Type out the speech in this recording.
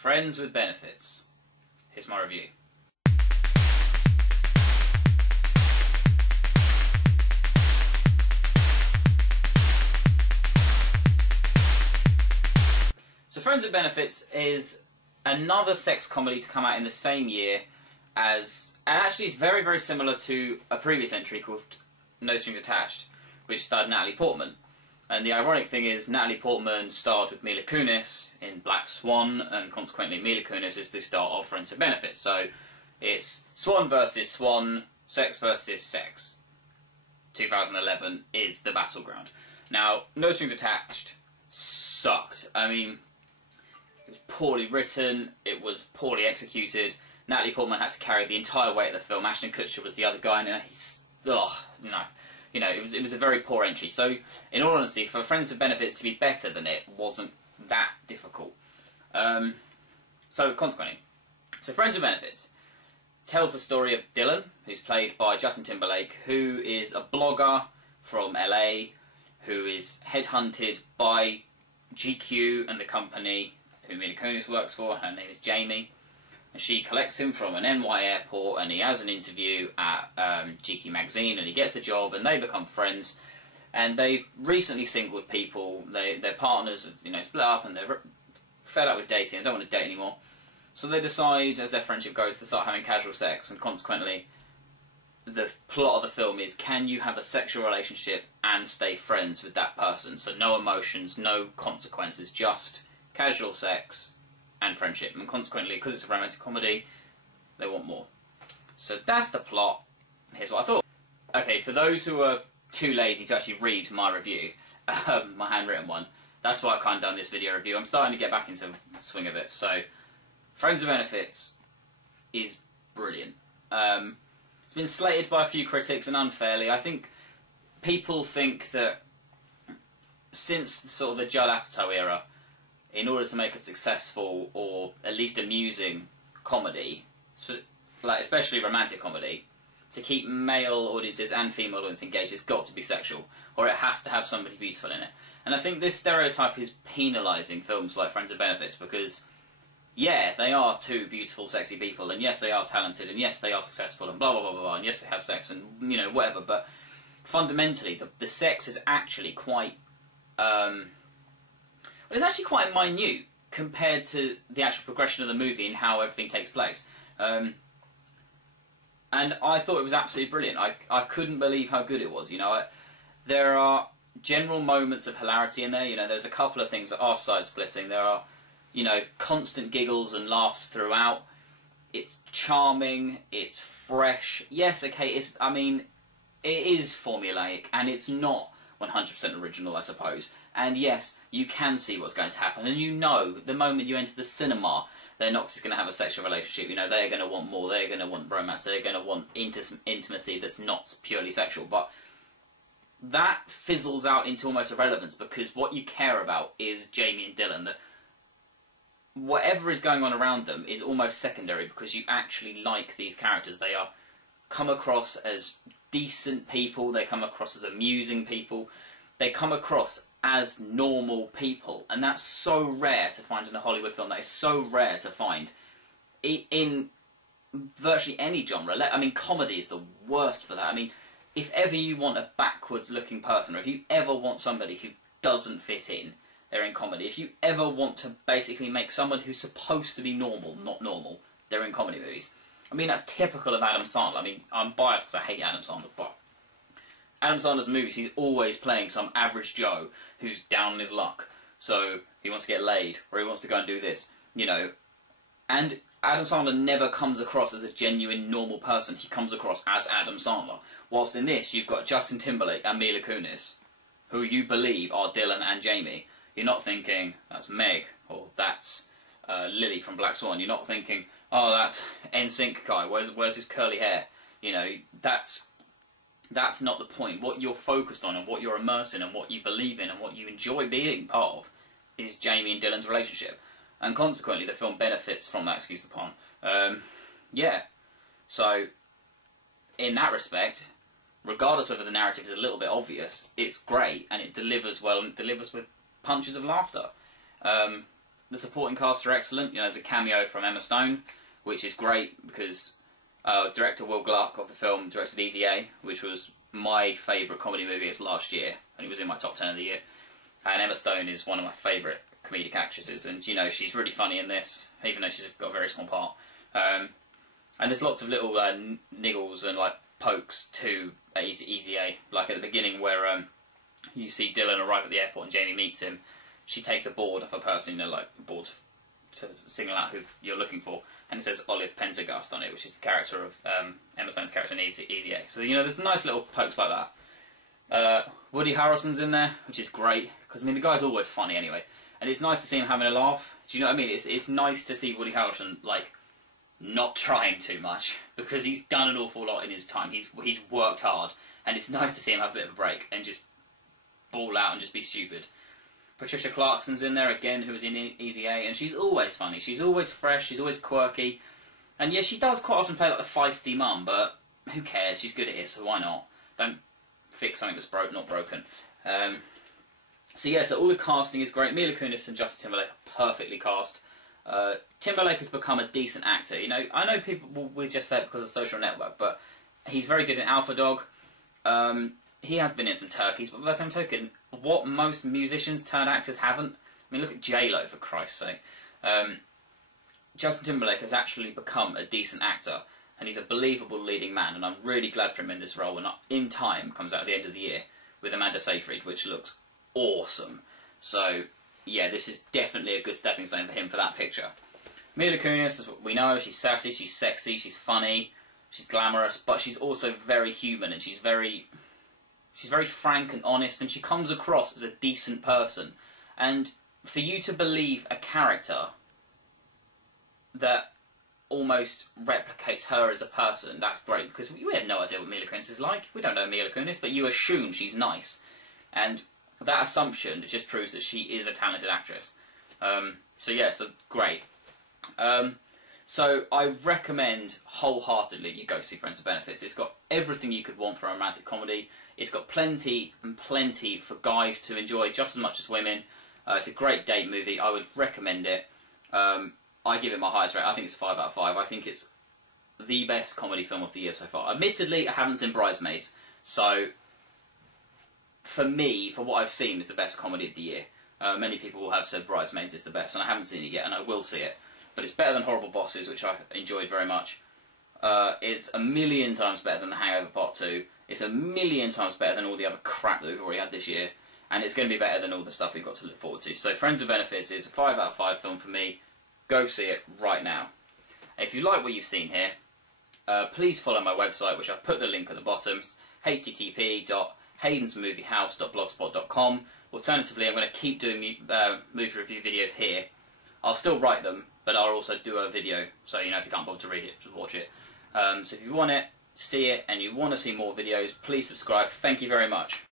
Friends with benefits. Here's my review. So Friends with Benefits is another sex comedy to come out in the same year as, and actually it's very, very similar to a previous entry called No Strings Attached, which starred Natalie Portman. And the ironic thing is, Natalie Portman starred with Mila Kunis in Black Swan, and consequently Mila Kunis is the star of Friends with Benefits. So it's Swan versus Swan, sex versus sex. 2011 is the battleground. Now, No Strings Attached sucked. I mean, it was poorly written, it was poorly executed. Natalie Portman had to carry the entire weight of the film. Ashton Kutcher was the other guy, and he's... ugh, no. You know, it was a very poor entry. So, in all honesty, for Friends with Benefits to be better than it wasn't that difficult. So, consequently, Friends with Benefits tells the story of Dylan, who's played by Justin Timberlake, who is a blogger from LA, who is headhunted by GQ and the company who Mila Kunis works for. Her name is Jamie. And she collects him from an NY airport, and he has an interview at GQ magazine, and he gets the job, and they become friends. And they've recently singled people. Their partners have, you know, split up, and they're fed up with dating. They don't want to date anymore. So they decide, as their friendship goes, to start having casual sex. And consequently, the plot of the film is: can you have a sexual relationship and stay friends with that person? So no emotions, no consequences, just casual sex and friendship. And consequently, because it's a romantic comedy, they want more. So that's the plot. Here's what I thought. Okay, for those who are too lazy to actually read my review, my handwritten one, that's why I can't done this video review. I'm starting to get back into the swing of it. So, Friends with Benefits is brilliant. It's been slated by a few critics, and unfairly. I think people think that since sort of the Judd Apatow era, in order to make a successful or at least amusing comedy, like especially romantic comedy, to keep male audiences and female audiences engaged, it's got to be sexual, or it has to have somebody beautiful in it. And I think this stereotype is penalising films like Friends with Benefits because, yeah, they are two beautiful, sexy people, and yes, they are talented, and yes, they are successful, and blah, blah, blah, blah, blah, and yes, they have sex, and, you know, whatever, but fundamentally, the sex is actually quite, it's actually quite minute compared to the actual progression of the movie and how everything takes place. And I thought it was absolutely brilliant. I couldn't believe how good it was, you know. There are general moments of hilarity in there, you know, there's a couple of things that are side-splitting. There are, you know, constant giggles and laughs throughout. It's charming, it's fresh. Yes, okay, I mean, it is formulaic, and it's not 100% original, I suppose. And yes, you can see what's going to happen, and you know, the moment you enter the cinema, they're not just going to have a sexual relationship, you know, they're going to want more, they're going to want romance, they're going to want intimacy that's not purely sexual, but that fizzles out into almost irrelevance, because what you care about is Jamie and Dylan. Whatever is going on around them is almost secondary, because you actually like these characters. They are come across as decent people, they come across as amusing people, they come across as normal people, and that's so rare to find in a Hollywood film. That is so rare to find in virtually any genre. I mean, comedy is the worst for that. I mean, if ever you want a backwards looking person, or if you ever want somebody who doesn't fit in, they're in comedy. If you ever want to basically make someone who's supposed to be normal not normal, they're in comedy movies. I mean, that's typical of Adam Sandler. I mean, I'm biased because I hate Adam Sandler, but Adam Sandler's movies, he's always playing some average Joe who's down on his luck. So he wants to get laid, or he wants to go and do this, you know. And Adam Sandler never comes across as a genuine normal person. He comes across as Adam Sandler. Whilst in this, you've got Justin Timberlake and Mila Kunis, who you believe are Dylan and Jamie. You're not thinking, that's Meg, or that's Lily from Black Swan. You're not thinking, oh, that's NSYNC guy, where's his curly hair? You know, that's not the point. What you're focused on, and what you're immersed in, and what you believe in, and what you enjoy being part of, is Jamie and Dylan's relationship. And consequently, the film benefits from that, excuse the pun. Yeah. So, in that respect, regardless whether the narrative is a little bit obvious, it's great, and it delivers well, and it delivers with punches of laughter. the supporting cast are excellent. You know, there's a cameo from Emma Stone, which is great because director Will Gluck of the film directed Easy A, which was my favourite comedy movie as last year, and it was in my top 10 of the year. And Emma Stone is one of my favourite comedic actresses, and you know, she's really funny in this, even though she's got a very small part. And there's lots of little niggles and like pokes to Easy A, like at the beginning where you see Dylan arrive at the airport and Jamie meets him. She takes a board off a person, you know, like a board to signal out who you're looking for, and it says Olive Pendergast on it, which is the character of Emma Stone's character in Easy A. So you know, there's nice little pokes like that. Woody Harrelson's in there, which is great because I mean the guy's always funny anyway, and it's nice to see him having a laugh. Do you know what I mean? It's nice to see Woody Harrelson like not trying too much because he's done an awful lot in his time. He's worked hard, and it's nice to see him have a bit of a break and just ball out and just be stupid. Patricia Clarkson's in there again, who was in Easy A, and she's always funny. She's always fresh. She's always quirky, and yeah, she does quite often play like the feisty mum, but who cares? She's good at it, so why not? Don't fix something that's not broken. So yeah, so all the casting is great. Mila Kunis and Justin Timberlake are perfectly cast. Timberlake has become a decent actor. You know, I know people will just say it because of Social Network, but he's very good in Alpha Dog. He has been in some turkeys, but by the same token, what most musicians turned actors haven't. I mean, look at J-Lo, for Christ's sake. Justin Timberlake has actually become a decent actor, and he's a believable leading man, and I'm really glad for him in this role, and In Time comes out at the end of the year with Amanda Seyfried, which looks awesome. So, yeah, this is definitely a good stepping stone for him for that picture. Mila Kunis, as we know, she's sassy, she's sexy, she's funny, she's glamorous, but she's also very human, and she's very frank and honest, and she comes across as a decent person. And for you to believe a character that almost replicates her as a person, that's great, because we have no idea what Mila Kunis is like. We don't know Mila Kunis, but you assume she's nice. And that assumption just proves that she is a talented actress. So yeah, so great. So I recommend wholeheartedly you go see Friends with Benefits. It's got everything you could want for a romantic comedy. It's got plenty and plenty for guys to enjoy just as much as women. It's a great date movie. I would recommend it. I give it my highest rate. I think it's a 5 out of 5. I think it's the best comedy film of the year so far. Admittedly, I haven't seen Bridesmaids, so for me, for what I've seen, it's the best comedy of the year. Many people will have said Bridesmaids is the best, and I haven't seen it yet, and I will see it. But it's better than Horrible Bosses, which I enjoyed very much. It's a million times better than The Hangover Part 2. It's a million times better than all the other crap that we've already had this year. And it's going to be better than all the stuff we've got to look forward to. So Friends with Benefits is a 5 out of 5 film for me. Go see it right now. If you like what you've seen here, please follow my website, which I've put the link at the bottom, http://haydonsmoviehouse.blogspot.com. Alternatively, I'm going to keep doing movie review videos here. I'll still write them, but I'll also do a video, so you know if you can't bother to read it, just watch it. So if you want it, see it, and you want to see more videos, please subscribe. Thank you very much.